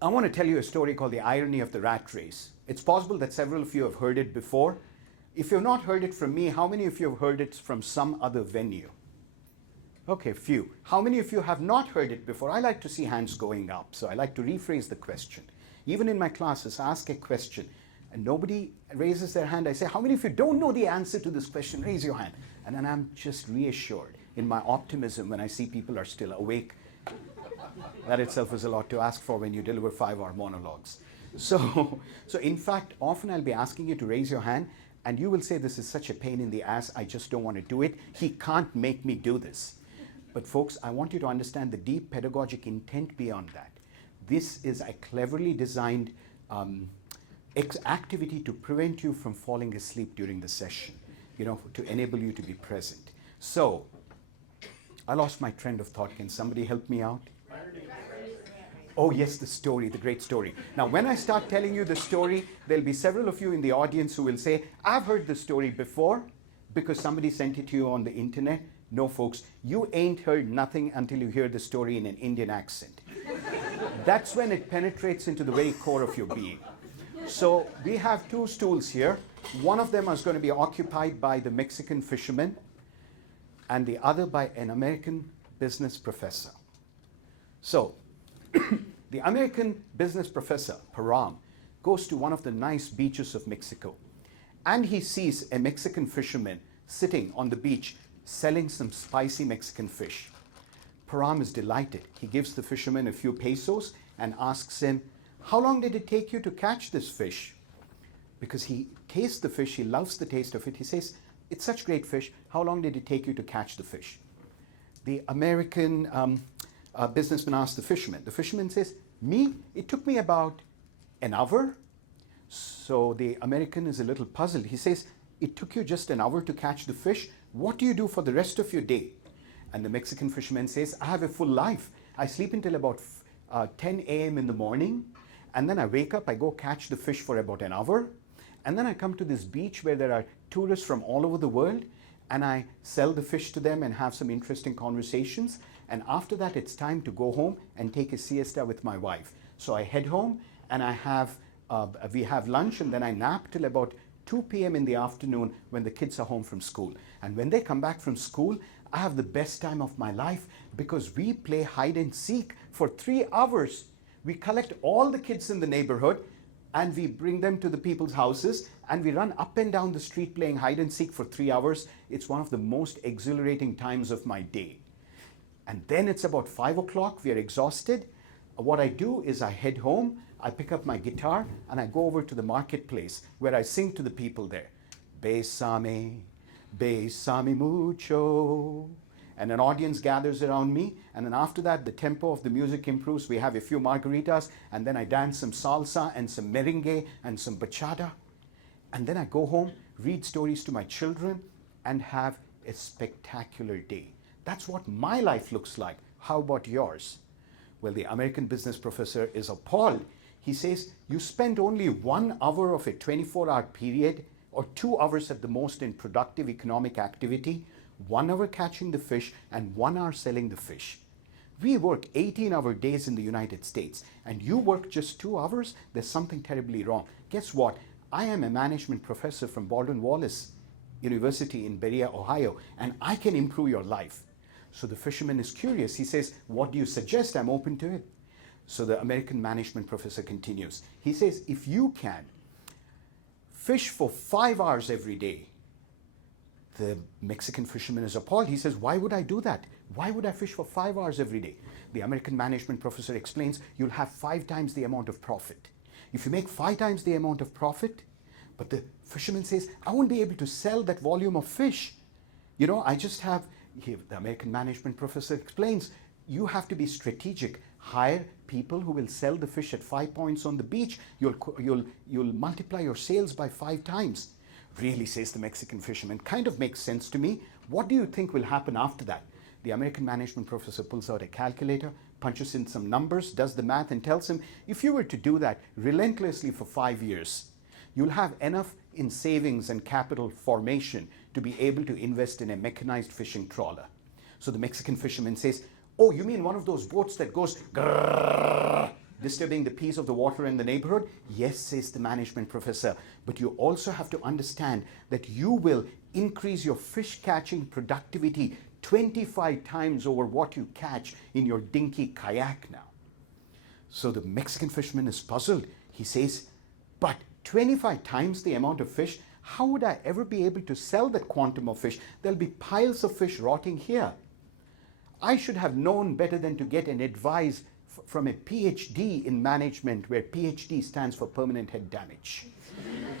I want to tell you a story called The Irony of the Rat Race. It's possible that several of you have heard it before. If you've not heard it from me, how many of you have heard it from some other venue? Okay, few. How many of you have not heard it before? I like to see hands going up, so I like to rephrase the question. Even in my classes, I ask a question and nobody raises their hand. I say, how many of you don't know the answer to this question? Raise your hand. And then I'm just reassured in my optimism when I see people are still awake. That itself is a lot to ask for when you deliver 5-hour monologues. So in fact, often I'll be asking you to raise your hand and you will say, this is such a pain in the ass, I just don't want to do it. He can't make me do this. But folks, I want you to understand the deep pedagogic intent beyond that. This is a cleverly designed activity to prevent you from falling asleep during the session, to enable you to be present. So, I lost my trend of thought. Can somebody help me out? Oh yes, the story, the great story. Now when I start telling you the story, there'll be several of you in the audience who will say, I've heard the story before because somebody sent it to you on the internet. No folks, you ain't heard nothing until you hear the story in an Indian accent. That's when it penetrates into the very core of your being. So we have two stools here. One of them is going to be occupied by the Mexican fisherman and the other by an American business professor. So the American business professor, Param, goes to one of the nice beaches of Mexico and he sees a Mexican fisherman sitting on the beach selling some spicy Mexican fish. Param is delighted. He gives the fisherman a few pesos and asks him, how long did it take you to catch this fish? Because he tastes the fish, he loves the taste of it. He says, it's such great fish. How long did it take you to catch the fish? The American businessman asks the fisherman. The fisherman says, me? It took me about an hour. So the American is a little puzzled. He says, it took you just an hour to catch the fish? What do you do for the rest of your day? And the Mexican fisherman says, I have a full life. I sleep until about 10 a.m. in the morning. And then I wake up, I go catch the fish for about an hour. And then I come to this beach where there are tourists from all over the world. And I sell the fish to them and have some interesting conversations. And after that, it's time to go home and take a siesta with my wife. So I head home and we have lunch and then I nap till about 2 p.m. in the afternoon when the kids are home from school. And when they come back from school, I have the best time of my life because we play hide and seek for 3 hours. We collect all the kids in the neighborhood and we bring them to the people's houses and we run up and down the street playing hide and seek for 3 hours. It's one of the most exhilarating times of my day. And then it's about 5 o'clock, we are exhausted. What I do is I head home, I pick up my guitar and I go over to the marketplace where I sing to the people there. Bésame, bésame mucho. And an audience gathers around me. And then after that, the tempo of the music improves. We have a few margaritas and then I dance some salsa and some merengue and some bachata. And then I go home, read stories to my children and have a spectacular day. That's what my life looks like. How about yours? Well, the American business professor is appalled. He says, you spend only 1 hour of a 24-hour period or 2 hours at the most in productive economic activity, 1 hour catching the fish and 1 hour selling the fish. We work 18-hour days in the United States and you work just 2 hours? There's something terribly wrong. Guess what? I am a management professor from Baldwin-Wallace University in Berea, Ohio, and I can improve your life. So the fisherman is curious. He says, what do you suggest? I'm open to it. So the American management professor continues. He says, if you can fish for 5 hours every day, the Mexican fisherman is appalled. He says, why would I do that? Why would I fish for 5 hours every day? The American management professor explains, you'll have 5 times the amount of profit. If you make 5 times the amount of profit, but the fisherman says, I won't be able to sell that volume of fish. I just have, the American management professor explains, you have to be strategic. Hire people who will sell the fish at 5 points on the beach. You'll multiply your sales by 5 times. Really, says the Mexican fisherman, kind of makes sense to me. What do you think will happen after that? The American management professor pulls out a calculator, punches in some numbers, does the math and tells him, if you were to do that relentlessly for 5 years, you'll have enough in savings and capital formation to be able to invest in a mechanized fishing trawler. So the Mexican fisherman says, oh, you mean one of those boats that goes grrrr, disturbing the peace of the water in the neighborhood? Yes, says the management professor. But you also have to understand that you will increase your fish catching productivity 25 times over what you catch in your dinky kayak now. So the Mexican fisherman is puzzled. He says, but 25 times the amount of fish, how would I ever be able to sell that quantum of fish? There'll be piles of fish rotting here. I should have known better than to get an advice from a PhD in management, where PhD stands for permanent head damage.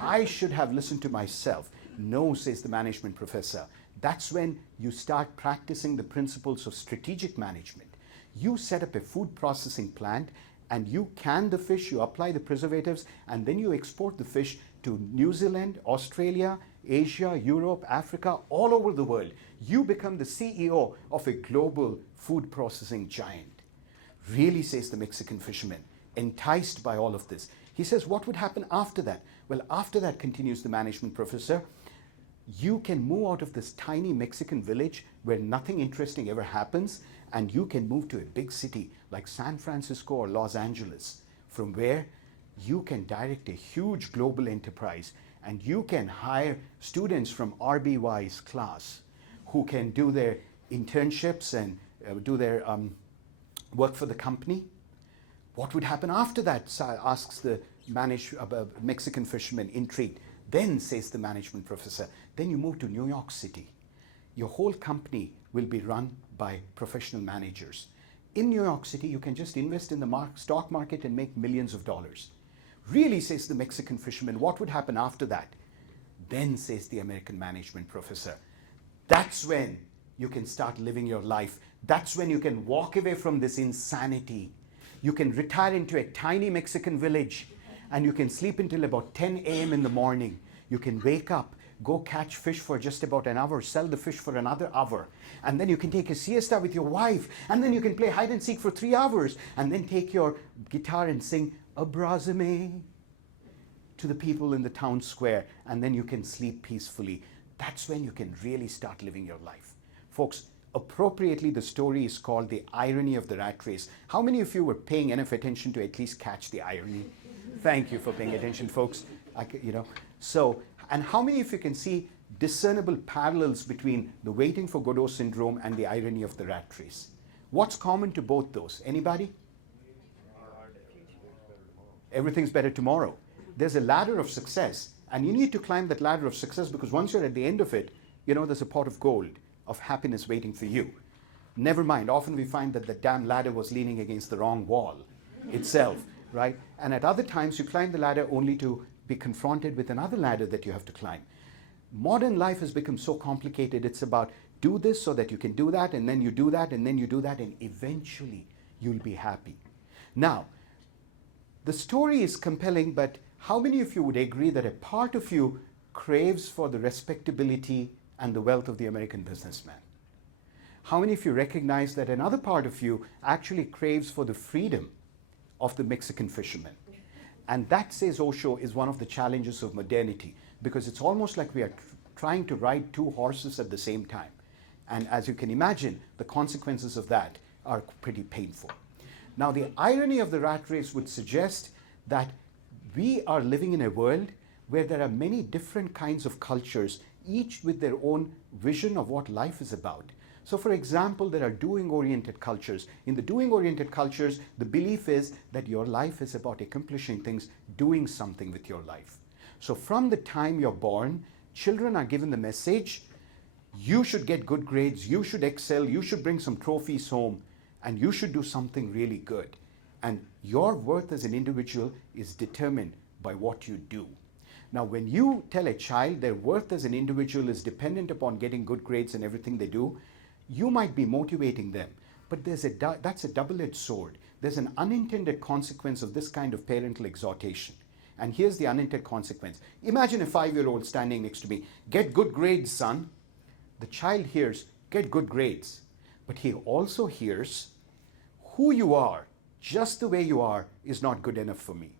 I should have listened to myself. No, says the management professor. That's when you start practicing the principles of strategic management. You set up a food processing plant and you can the fish, you apply the preservatives, and then you export the fish to New Zealand, Australia, Asia, Europe, Africa, all over the world. You become the CEO of a global food processing giant. Really, says the Mexican fisherman, enticed by all of this. He says, what would happen after that? Well, after that, continues the management professor, you can move out of this tiny Mexican village where nothing interesting ever happens, and you can move to a big city like San Francisco or Los Angeles, from where you can direct a huge global enterprise, and you can hire students from RBY's class who can do their internships and do their work for the company. What would happen after that, asks the Mexican fisherman, intrigued. Then, says the management professor, then you move to New York City. Your whole company will be run by professional managers. In New York City, you can just invest in the stock market and make millions of dollars. Really, says the Mexican fisherman, what would happen after that? Then, says the American management professor, that's when you can start living your life. That's when you can walk away from this insanity. You can retire into a tiny Mexican village and you can sleep until about 10 a.m. in the morning. You can wake up, go catch fish for just about an hour, sell the fish for another hour, and then you can take a siesta with your wife, and then you can play hide and seek for 3 hours, and then take your guitar and sing Abrazame to the people in the town square, and then you can sleep peacefully. That's when you can really start living your life. Folks, appropriately, the story is called The Irony of the Rat Race. How many of you were paying enough attention to at least catch the irony? Thank you for paying attention, folks. And how many of you can see discernible parallels between the waiting for Godot syndrome and the irony of the rat race? What's common to both those? Anybody? Everything's better tomorrow. There's a ladder of success, and you need to climb that ladder of success, because once you're at the end of it, there's a pot of gold, of happiness waiting for you. Never mind, often we find that the damn ladder was leaning against the wrong wall itself, right? And at other times, you climb the ladder only to be confronted with another ladder that you have to climb. Modern life has become so complicated. It's about do this so that you can do that, and then you do that, and then you do that, and eventually you'll be happy. Now, the story is compelling, but how many of you would agree that a part of you craves for the respectability and the wealth of the American businessman? How many of you recognize that another part of you actually craves for the freedom of the Mexican fisherman? And that, says Osho, is one of the challenges of modernity, because it's almost like we are trying to ride two horses at the same time. And as you can imagine, the consequences of that are pretty painful. Now, the irony of the rat race would suggest that we are living in a world where there are many different kinds of cultures, each with their own vision of what life is about. So, for example, there are doing-oriented cultures. In the doing-oriented cultures, the belief is that your life is about accomplishing things, doing something with your life. So from the time you're born, children are given the message, you should get good grades, you should excel, you should bring some trophies home, and you should do something really good. And your worth as an individual is determined by what you do. Now, when you tell a child their worth as an individual is dependent upon getting good grades and everything they do, you might be motivating them, but that's a double-edged sword. There's an unintended consequence of this kind of parental exhortation. And here's the unintended consequence. Imagine a 5-year-old standing next to me. Get good grades, son. The child hears, get good grades. But he also hears, who you are, just the way you are, is not good enough for me.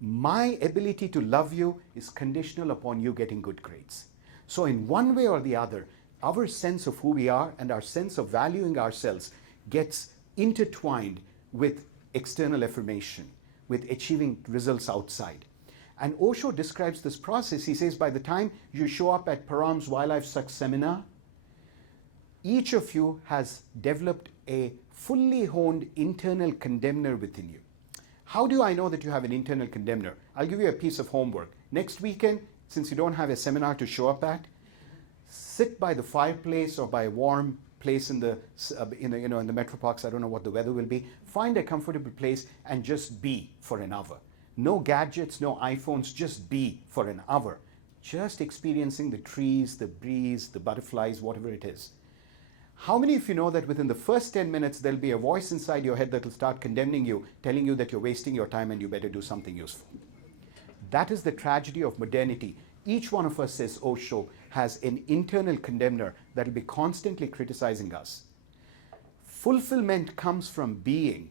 My ability to love you is conditional upon you getting good grades. So in one way or the other, our sense of who we are and our sense of valuing ourselves gets intertwined with external affirmation. with achieving results outside. And Osho describes this process. He says, by the time you show up at Param's Wildlife Suck seminar, each of you has developed a fully honed internal condemner within you. How do I know that you have an internal condemner? I'll give you a piece of homework. Next weekend, since you don't have a seminar to show up at, sit by the fireplace or by a warm place in the metro parks. I don't know what the weather will be. Find a comfortable place and just be for an hour. No gadgets, no iPhones, just be for an hour. Just experiencing the trees, the breeze, the butterflies, whatever it is. How many of you know that within the first 10 minutes, there'll be a voice inside your head that will start condemning you, telling you that you're wasting your time and you better do something useful? That is the tragedy of modernity. Each one of us, says Osho, has an internal condemner that will be constantly criticizing us. Fulfillment comes from being,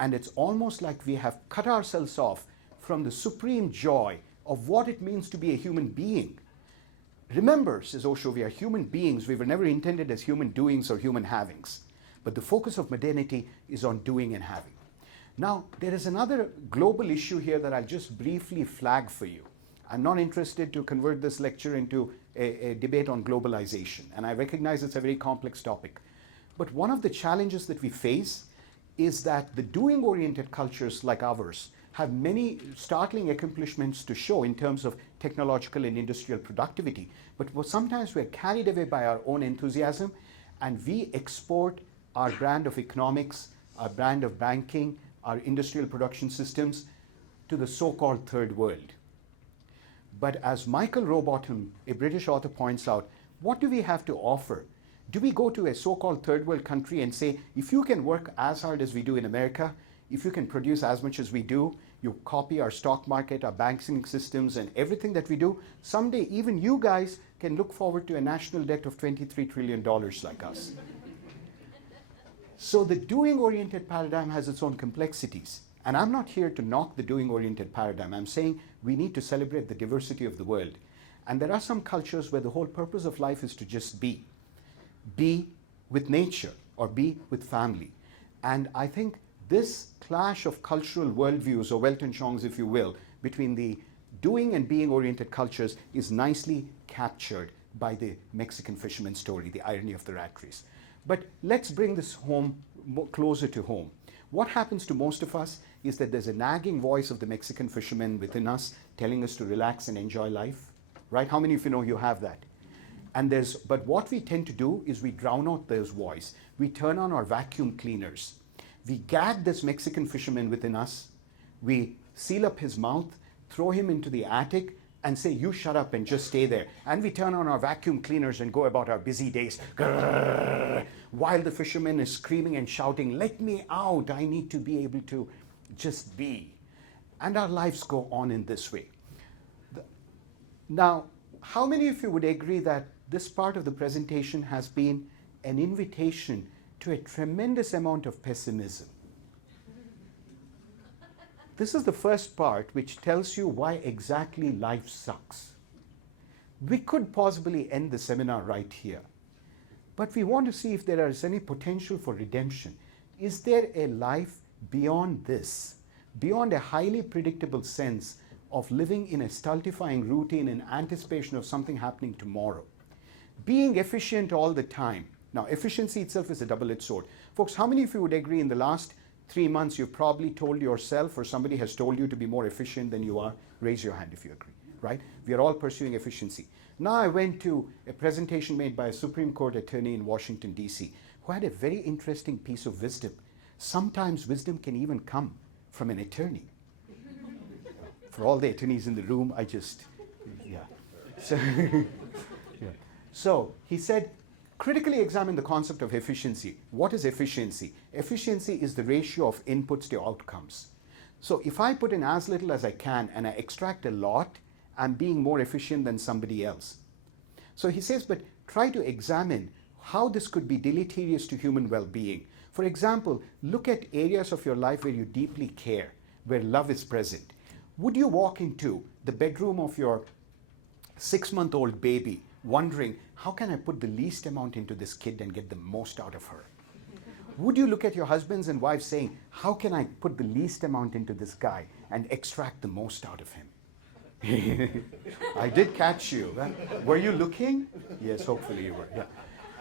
and it's almost like we have cut ourselves off from the supreme joy of what it means to be a human being. Remember, says Osho, we are human beings. We were never intended as human doings or human havings. But the focus of modernity is on doing and having. Now, there is another global issue here that I'll just briefly flag for you. I'm not interested to convert this lecture into a debate on globalization, and I recognize it's a very complex topic. But one of the challenges that we face is that the doing-oriented cultures like ours have many startling accomplishments to show in terms of technological and industrial productivity. But sometimes we're carried away by our own enthusiasm, and we export our brand of economics, our brand of banking, our industrial production systems to the so-called third world. But as Michael Rowbottom, a British author, points out, what do we have to offer? Do we go to a so-called third world country and say, if you can work as hard as we do in America, if you can produce as much as we do, you copy our stock market, our banking systems, and everything that we do, someday even you guys can look forward to a national debt of $23 trillion like us. So the doing-oriented paradigm has its own complexities. And I'm not here to knock the doing-oriented paradigm. I'm saying we need to celebrate the diversity of the world. And there are some cultures where the whole purpose of life is to just be. Be with nature or be with family. And I think this clash of cultural worldviews, or Weltanschauungs, if you will, between the doing and being oriented cultures is nicely captured by the Mexican fisherman story, the irony of the rat race. But let's bring this home, closer to home. What happens to most of us is that there's a nagging voice of the Mexican fisherman within us telling us to relax and enjoy life, right? How many of you know you have that? But what we tend to do is we drown out those voice. We turn on our vacuum cleaners. We gag this Mexican fisherman within us. We seal up his mouth, throw him into the attic, and say, you shut up and just stay there. And we turn on our vacuum cleaners and go about our busy days, grrr, while the fisherman is screaming and shouting, let me out, I need to be able to just be. And our lives go on in this way. Now, how many of you would agree that this part of the presentation has been an invitation to a tremendous amount of pessimism? This is the first part which tells you why exactly life sucks. We could possibly end the seminar right here, but we want to see if there is any potential for redemption. Is there a life beyond this, beyond a highly predictable sense of living in a stultifying routine in anticipation of something happening tomorrow? Being efficient all the time. Now, efficiency itself is a double-edged sword. Folks, how many of you would agree in the last 3 months you've probably told yourself or somebody has told you to be more efficient than you are? Raise your hand if you agree, right? We are all pursuing efficiency. Now, I went to a presentation made by a Supreme Court attorney in Washington, D.C., who had a very interesting piece of wisdom. Sometimes wisdom can even come from an attorney. For all the attorneys in the room, So he said, critically examine the concept of efficiency. What is efficiency? Efficiency is the ratio of inputs to outcomes. So if I put in as little as I can and I extract a lot, I'm being more efficient than somebody else. So he says, but try to examine how this could be deleterious to human well-being. For example, look at areas of your life where you deeply care, where love is present. Would you walk into the bedroom of your 6-month-old baby wondering, how can I put the least amount into this kid and get the most out of her? Would you look at your husbands and wives saying, how can I put the least amount into this guy and extract the most out of him? I did catch you. Were you looking? Yes, hopefully you were. Yeah.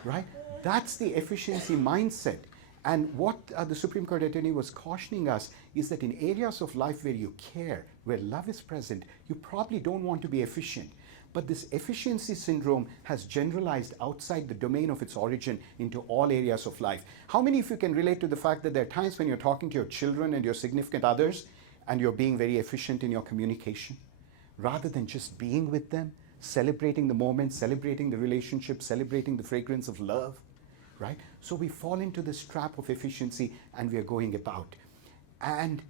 Right? That's the efficiency mindset. And what the Supreme Court attorney was cautioning us is that in areas of life where you care, where love is present, you probably don't want to be efficient. But this efficiency syndrome has generalized outside the domain of its origin into all areas of life. How many of you can relate to the fact that there are times when you're talking to your children and your significant others and you're being very efficient in your communication? Rather than just being with them, celebrating the moment, celebrating the relationship, celebrating the fragrance of love, right? So we fall into this trap of efficiency and we are going about. And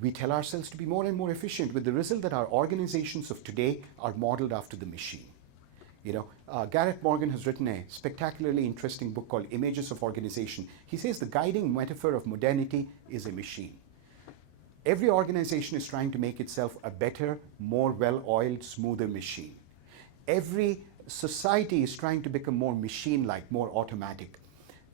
we tell ourselves to be more and more efficient, with the result that our organizations of today are modeled after the machine. Garrett Morgan has written a spectacularly interesting book called Images of Organization. He says the guiding metaphor of modernity is a machine. Every organization is trying to make itself a better, more well-oiled, smoother machine. Every society is trying to become more machine-like, more automatic.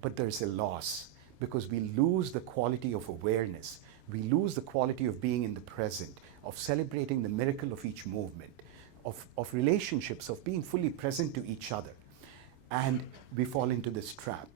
But there's a loss because we lose the quality of awareness. We lose the quality of being in the present, of celebrating the miracle of each movement, of relationships, of being fully present to each other. And we fall into this trap.